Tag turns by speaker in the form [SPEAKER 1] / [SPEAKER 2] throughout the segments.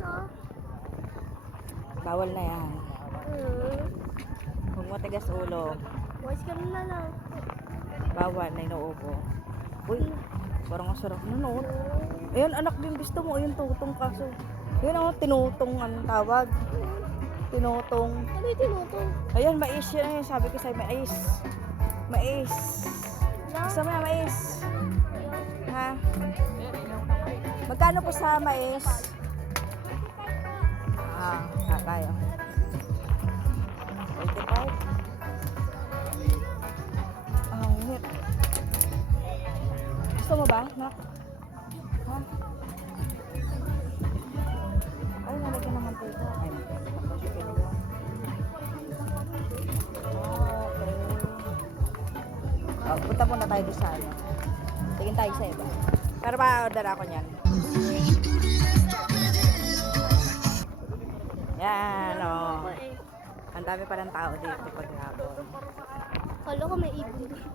[SPEAKER 1] oh.
[SPEAKER 2] Bawal na yan.
[SPEAKER 1] Uh,
[SPEAKER 2] Huwag mo tigas ulo.
[SPEAKER 1] Voice cam na lang.
[SPEAKER 2] Bawal na inuubo. Uy, parang ang sarap nun, oh. Ayun, anak din gusto mo. Ayun, tutong kaso. Yun ang tinutong ang tawag. Tinutong.
[SPEAKER 1] Ano yung tinutong?
[SPEAKER 2] Ayun, mais yun. Ayun, sabi ko sa'yo, mais. Mais. Gusto mo na mais? Ha? Magkano po sa mais? Ah, ha, tayo. 45? Ah, ngit. Gusto mo ba, nak? Ha? Ay, nalagyan ng mantika. Ay, tapos chicken yun. Ah, okay. Oh, punta muna tayo doon sa ano. Tingin tayo sa iba. Pero ma-order ako niyan. Yan, oh.
[SPEAKER 1] Ako eh.
[SPEAKER 2] Ang dami pa ng tao dito pag hapon.
[SPEAKER 1] Kala ko may ibon doon.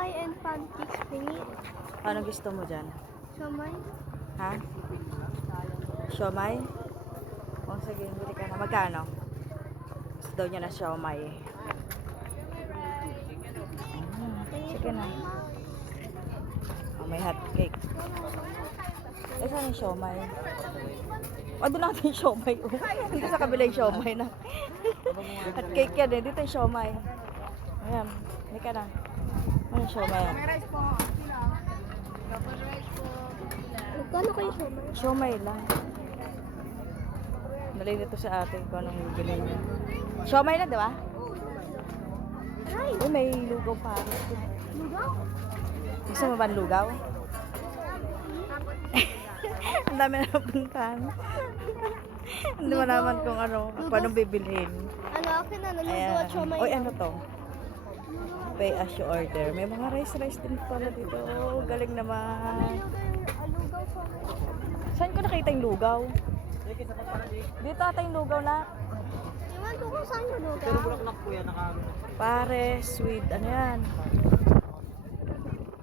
[SPEAKER 1] Ay, and pancakes thingy.
[SPEAKER 2] Ano gusto mo dyan?
[SPEAKER 1] Shumay?
[SPEAKER 2] Ha? Siomay? O sige, bili ka na. Magkano? Gusto daw niya na siomay. Mm, sige na. Oh, may hot cake. Eh, saan yung siomay? O, doon natin yung siomay. oh. Dito sa kabila yung siomay na. hot cake yan eh. Dito yung siomay. Ayan. Hindi ka na. Ano yung siomay yan?
[SPEAKER 1] Magkano kayo shumay?
[SPEAKER 2] Siomay lang. Nalilito sa ate kung anong bilhin niya. Siomay lang, di ba?
[SPEAKER 1] Ay,
[SPEAKER 2] Uy, may lugaw pa.
[SPEAKER 1] Lugaw?
[SPEAKER 2] Gusto mo ba lugaw? Ang dami na puntahan. Hindi mo naman kung ano, paano bibilhin.
[SPEAKER 1] Ano, akin na, lugaw at shumay.
[SPEAKER 2] Uy, ano to? Pay as you order. May mga rice-rice din pala dito. Galing naman. Saan ko nakita yung lugaw? Dito ata yung lugaw na.
[SPEAKER 1] Iwan ko kung saan yung lugaw.
[SPEAKER 2] Pare, sweet, ano yan?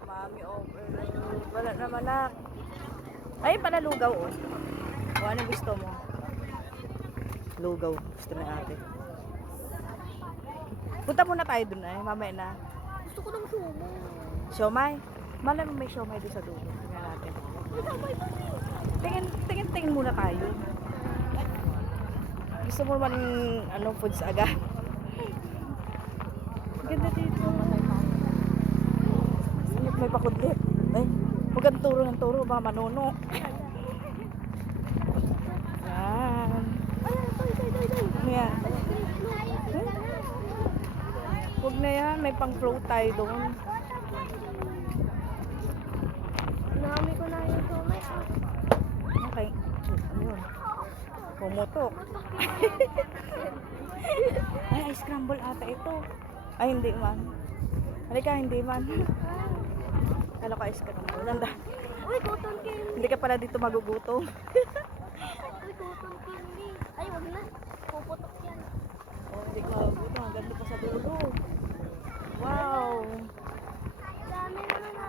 [SPEAKER 2] Mami over. Wala naman na. Ay, pala lugaw oh. O ano gusto mo? Lugaw. Gusto na ate. Punta muna tayo dun eh. Mamaya na.
[SPEAKER 1] Gusto ko ng.
[SPEAKER 2] Siomay. Malay mo may siomay doon sa dulo. Tingnan natin.
[SPEAKER 1] Ay.
[SPEAKER 2] Tingin, tingin, tingin muna tayo. Gusto mo naman ano, foods agad. Ganda dito. May pakudlit. Ay, huwag kang turo ng turo, baka manuno. Yan. Ano yan? Huwag na yan, may pang float tayo doon.
[SPEAKER 1] Nami ko na yung shumay. ah.
[SPEAKER 2] Okay. Ano yun? Pumutok. Ay, ay, scramble ata ito. Ay, hindi man. Halika, hindi man. Kala ko ay scramble. Nanda.
[SPEAKER 1] Uy, cotton candy.
[SPEAKER 2] Hindi ka pala dito magugutom.
[SPEAKER 1] Uy, cotton candy. Ay, wag na. Puputok yan.
[SPEAKER 2] Oh, hindi ka magugutom. Ang ganda pa sa dulo. Wow.
[SPEAKER 1] Dami naman na.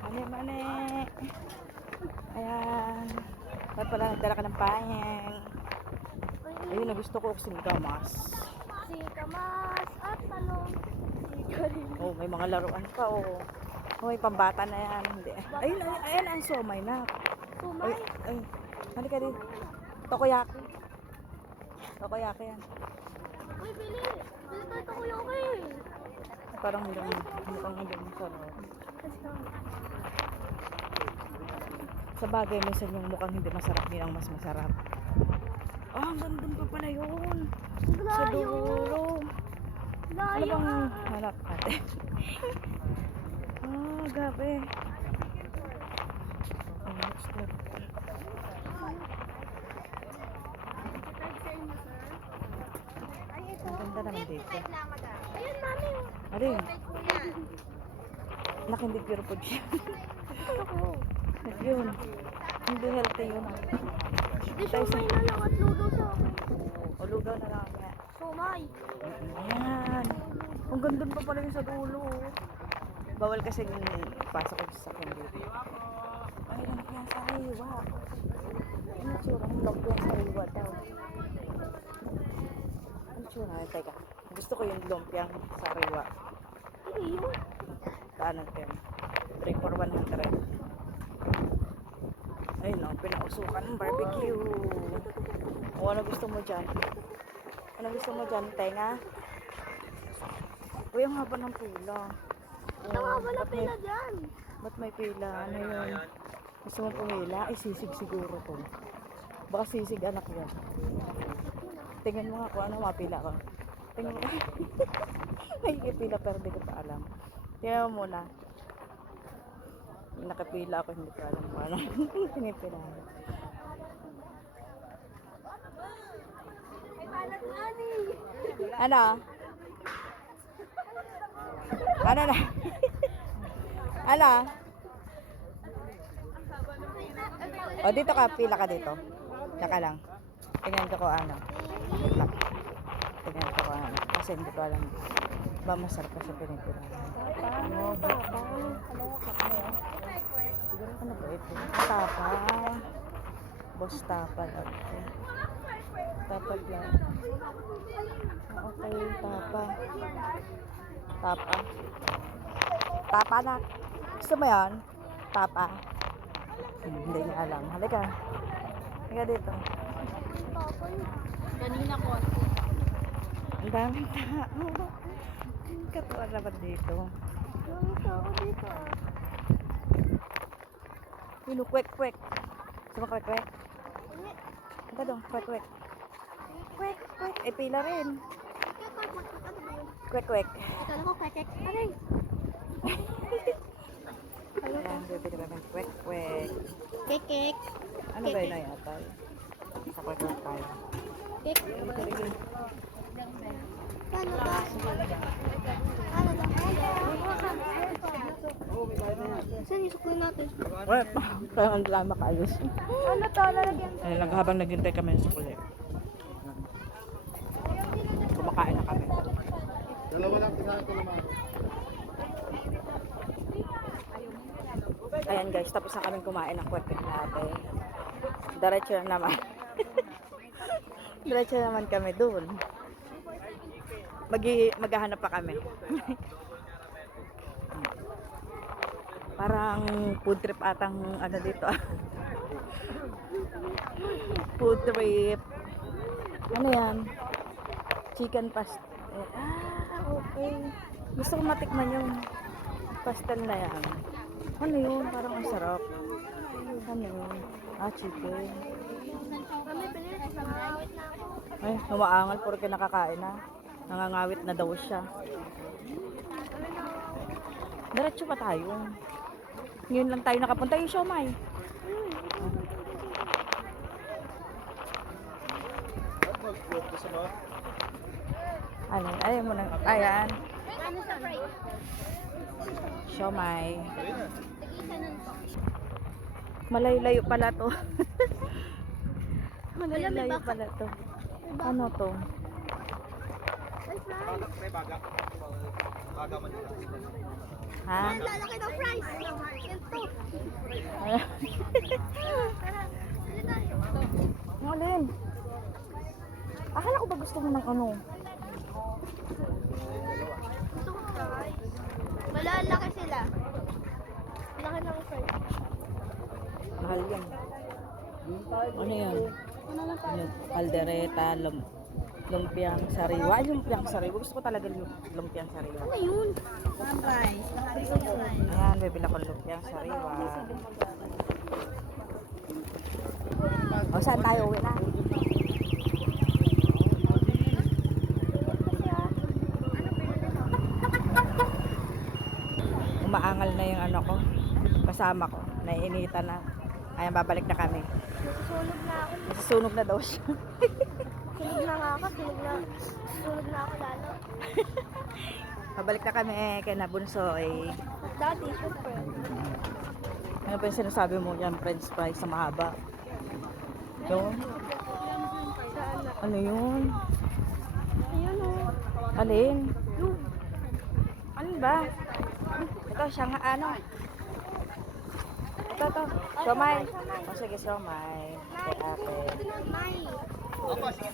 [SPEAKER 2] Mane, mane. Ayan. Ba't pala nagdala ka ng payeng?
[SPEAKER 1] Ay,
[SPEAKER 2] Ayun, na gusto ko singkamas.
[SPEAKER 1] si Kamas at talong.
[SPEAKER 2] Oh, may mga laruan pa, oh. Oh, may pambata na yan. Hindi. Ayun, ayun, ayun ang somay na. Ay,
[SPEAKER 1] Sumay.
[SPEAKER 2] ay. Halika dito. Tokoyaki. Tokoyaki yan.
[SPEAKER 1] Uy, bili. Bili tayo ito kuya ko eh.
[SPEAKER 2] Parang hindi mukhang hindi masarap. Sa bagay, minsan yung mukhang hindi masarap, yun ang mas masarap. Oh, hanggang doon pa pala yun. Sa dulo. Ano bang
[SPEAKER 1] ah.
[SPEAKER 2] hanap ate? oh, gabi. Oh, next
[SPEAKER 1] ito.
[SPEAKER 2] Ang ganda naman dito.
[SPEAKER 1] Ayun, mami.
[SPEAKER 2] Alin? Nak, hindi pure food siya. Yun. Hindi healthy yun.
[SPEAKER 1] Hindi, shumay na lang at lugaw sa akin.
[SPEAKER 2] O, lugaw na lang.
[SPEAKER 1] Siomay.
[SPEAKER 2] Ayan. Ang ganda pa pala yung sa dulo. oh. Bawal kasi pasok yung sa dito. Ay, ano kaya sa sariwa? Ano tsura? Ang log yung sariwa daw. Ano tsura? Ay, Teka. Gusto ko yung lumpiang sariwa.
[SPEAKER 1] Ano yun?
[SPEAKER 2] Kanan ko yun. 3 for 100. Ayun no, pinausukan ng barbecue. O ano gusto mo dyan? Ano gusto mo dyan, tenga? Uy, ang haba ng pila. May-
[SPEAKER 1] pila dyan.
[SPEAKER 2] Ba't may pila? Ano yun? Gusto mo pumila? Ay, sisig siguro to. Baka sisig anak yan. Tingnan mo nga kung ano mapila ko. Tingnan mo. may pila pero di ko pa alam. Tingnan mo muna. Nakapila ako, hindi ko alam kung ano. Pinipila.
[SPEAKER 1] Ay, ni.
[SPEAKER 2] Ano? Ano na? ano? O, dito ka. Pila ka dito. Tsaka lang. Tingnan ko ano. Tingnan ko ano. Kasi hindi ko alam. Ba masarap kasi pinipila. Ano? Tapa. Ano ba ito? Tapa. Boss tapa lang. Tapa lang. Okay, tapa. Tapa. Tapa na. Gusto mo yan? Tapa. Hmm, hindi niya alam. Halika. Halika dito.
[SPEAKER 1] Kanina ko.
[SPEAKER 2] Ang daming tao. Ang Katuwa naman dito.
[SPEAKER 1] Yung ako dito ah.
[SPEAKER 2] Pinukwek-kwek. Gusto mo kwek-kwek? Ito dong, kwek-kwek. Kwek-kwek. Eh, pila rin.
[SPEAKER 1] Ano ba yun?
[SPEAKER 2] Kwek-kwek.
[SPEAKER 1] Akala ko kekek. Aray.
[SPEAKER 2] Ayan, bibili kami kwek-kwek.
[SPEAKER 1] Kekek.
[SPEAKER 2] Ano ba yun na yata? Sa kwek-kwek tayo.
[SPEAKER 1] Kek. Paano ba? Paano ba? Saan yung sukli natin?
[SPEAKER 2] Well, kaya ang lama kaayos.
[SPEAKER 1] Ano to? Lalagyan
[SPEAKER 2] habang naghintay kami sa kulit. Kumakain na kami.
[SPEAKER 3] Dalawa lang kinain ko naman.
[SPEAKER 2] Ayan guys, tapos na kami kumain ng kwek natin. Diretso na naman. Diretso naman kami doon. Magi maghahanap pa kami. Parang food trip atang ano dito. food trip. Ano yan? Chicken pasta. Ah, okay. Gusto ko matikman yung pastel na yan. Ano yun? Parang ang sarap. Ano yun? Ah, chicken. Ay, humaangal puro kinakakain na. Nangangawit na daw siya. Diretso pa tayo. Ngayon lang tayo nakapunta yung siomay.
[SPEAKER 3] Gusto mo?
[SPEAKER 2] Ano, ayaw mo na. Ayan,
[SPEAKER 1] Ano
[SPEAKER 2] siomay. Malayo-layo pala to. Malayo-layo pala to. Ano to?
[SPEAKER 3] May baga. Baga man nila.
[SPEAKER 2] Ha?
[SPEAKER 1] Ang lalaki ng fries. Yan to. Tara, dali tayo.
[SPEAKER 2] Ang alin? Akala ko ba gusto mo ng ano?
[SPEAKER 1] Gusto ko fries. Malalaki sila. Laki ng fries.
[SPEAKER 2] Mahal yan. Ano yan?
[SPEAKER 1] Ano lang
[SPEAKER 2] Ano, kaldereta, lum lumpiang sariwa. Ay, lumpiang sariwa. Gusto ko talaga yung lumpiang sariwa.
[SPEAKER 1] Ano yun? Rice.
[SPEAKER 2] Ayan, bibili ko lumpiang sariwa. O, saan tayo uwi na? Umaangal na yung ano ko. Kasama ko. Naiinitan na. Ayan, babalik na kami.
[SPEAKER 1] Sunog na ako.
[SPEAKER 2] Sunog na daw siya.
[SPEAKER 1] Sunog na nga ako. Sunog na. Sunog na ako lalo.
[SPEAKER 2] Babalik na kami eh, kay Nabunsoy.
[SPEAKER 1] Dati, super.
[SPEAKER 2] Ano pa yung sinasabi mo yan, french fries sa mahaba? Yun?
[SPEAKER 1] Saan na?
[SPEAKER 2] Ano yun?
[SPEAKER 1] Ayun.
[SPEAKER 2] Alin? Ano ba? Ito, siya nga ano. Ito, ito. Siomay. O sige, siomay. Kay ate.
[SPEAKER 1] May.
[SPEAKER 3] Apa, sige.